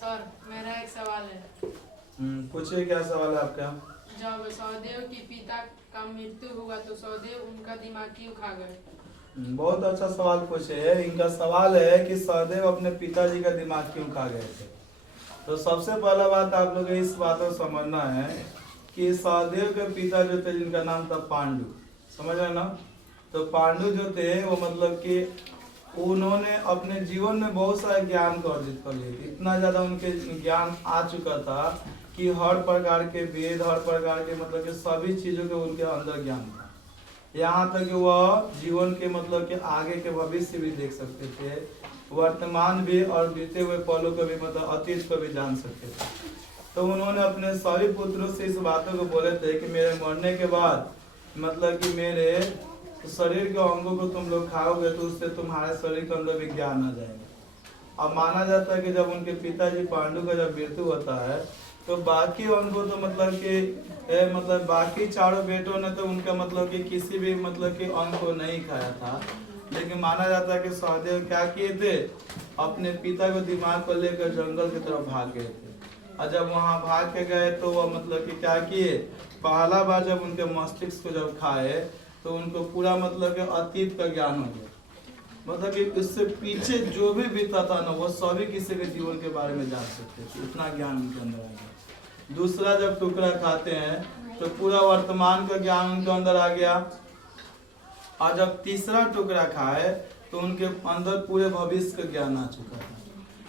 Sir मेरा एक सवाल है। पूछिए, क्या सवाल है आपका? जब सहदेव की पिता का मृत्यु हुआ तो सहदेव उनका दिमाग क्यों खा गए? बहुत अच्छा सवाल पूछे है। इनका सवाल है कि सहदेव अपने पिताजी का दिमाग क्यों खा गए थे। तो सबसे पहला बात आप लोग इस बात को समझना है कि सहदेव के पिता जो थे, जिनका नाम था पांडु, समझ रहे ना। तो पांडु जो थे वो मतलब कि उन्होंने अपने जीवन में बहुत सारे ज्ञान को अर्जित कर लिए थे। इतना ज़्यादा उनके ज्ञान आ चुका था कि हर प्रकार के वेद, हर प्रकार के मतलब कि सभी चीज़ों के उनके अंदर ज्ञान था। यहाँ तक कि वह जीवन के मतलब कि आगे के भविष्य भी देख सकते थे, वर्तमान भी और बीते हुए पलों को भी, मतलब अतीत को भी जान सकते थे। तो उन्होंने अपने सभी पुत्रों से इस बातों को बोले थे कि मेरे मरने के बाद मतलब कि मेरे शरीर के अंगों को तुम लोग खाओगे तो उससे तुम्हारे शरीर के अंदर भी ज्ञान आ जाएगा। अब माना जाता है कि जब उनके पिताजी पांडु का जब मृत्यु होता है तो बाकी अंगों तो मतलब कि मतलब बाकी चारों बेटों ने तो उनका मतलब कि किसी भी मतलब कि अंग को नहीं खाया था। लेकिन माना जाता है कि सहदेव क्या किए थे, अपने पिता को दिमाग को लेकर जंगल की तरफ भाग गए थे। और जब वहाँ भाग के गए तो वह मतलब कि क्या किए, पहला बार जब उनके मस्तिष्क को जब खाए तो उनको पूरा मतलब कि अतीत का ज्ञान हो गया। मतलब कि इससे पीछे जो भी बीता था ना वो सभी किसी के जीवन के बारे में जान सकते थे, इतना ज्ञान उनके अंदर आ गया। दूसरा जब टुकड़ा खाते हैं तो पूरा वर्तमान का ज्ञान उनके अंदर आ गया। और जब तीसरा टुकड़ा खाए तो उनके अंदर पूरे भविष्य का ज्ञान आ चुका था।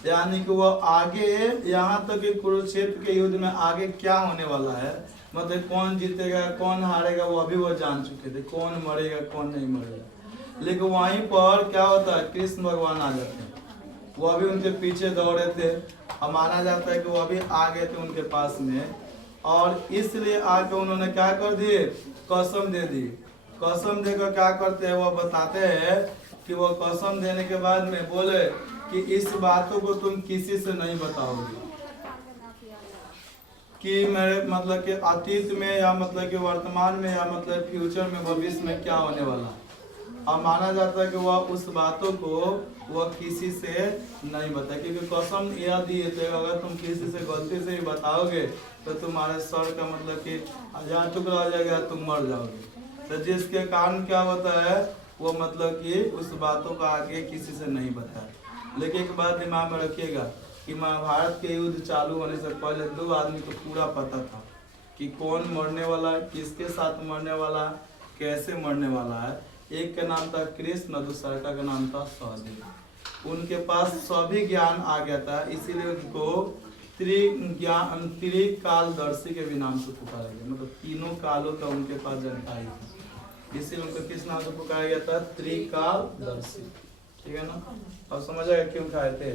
यानी कि वो आगे यहाँ तक कि कुरुक्षेत्र के युद्ध में आगे क्या होने वाला है, मतलब कौन जीतेगा कौन हारेगा वो अभी वो जान चुके थे, कौन मरेगा कौन नहीं मरेगा। लेकिन वहीं पर क्या होता है, कृष्ण भगवान आ जाते हैं, वो अभी उनके पीछे दौड़े थे और माना जाता है कि वो अभी आ गए थे उनके पास में। और इसलिए आके उन्होंने क्या कर दिए, कसम दे दी। कसम देकर क्या करते हैं, वो बताते हैं कि वो कसम देने के बाद में बोले कि इस बातों को तुम किसी से नहीं बताओगे कि मेरे मतलब कि अतीत में या मतलब कि वर्तमान में या मतलब फ्यूचर में भविष्य में क्या होने वाला है। और माना जाता है कि वह उस बातों को वह किसी से नहीं बताए, क्योंकि कसम यह दिए थे अगर तुम किसी से गलती से ही बताओगे तो तुम्हारे सर का मतलब कि 1000 टुकड़ा हो जाएगा, तुम मर जाओगे। तो जिसके कारण क्या होता है वो मतलब कि उस बातों का आगे किसी से नहीं बताए। लेकिन एक बात दिमाग में रखिएगा कि महाभारत के युद्ध चालू होने से पहले 2 आदमी को पूरा पता था कि कौन मरने वाला है, किसके साथ मरने वाला है, कैसे मरने वाला है। एक का नाम था कृष्ण, दूसरा का नाम था सहदेव। उनके पास सभी ज्ञान आ गया था, इसीलिए उनको त्रिकालदर्शी के भी नाम से पुकारा गया, मतलब तीनों कालों का उनके पास जानकारी थी, इसीलिए उनको किस नाम से पुकारा गया था, त्रिकालदर्शी। ठीक है ना। अब समझ आएगा क्यों खाए थे।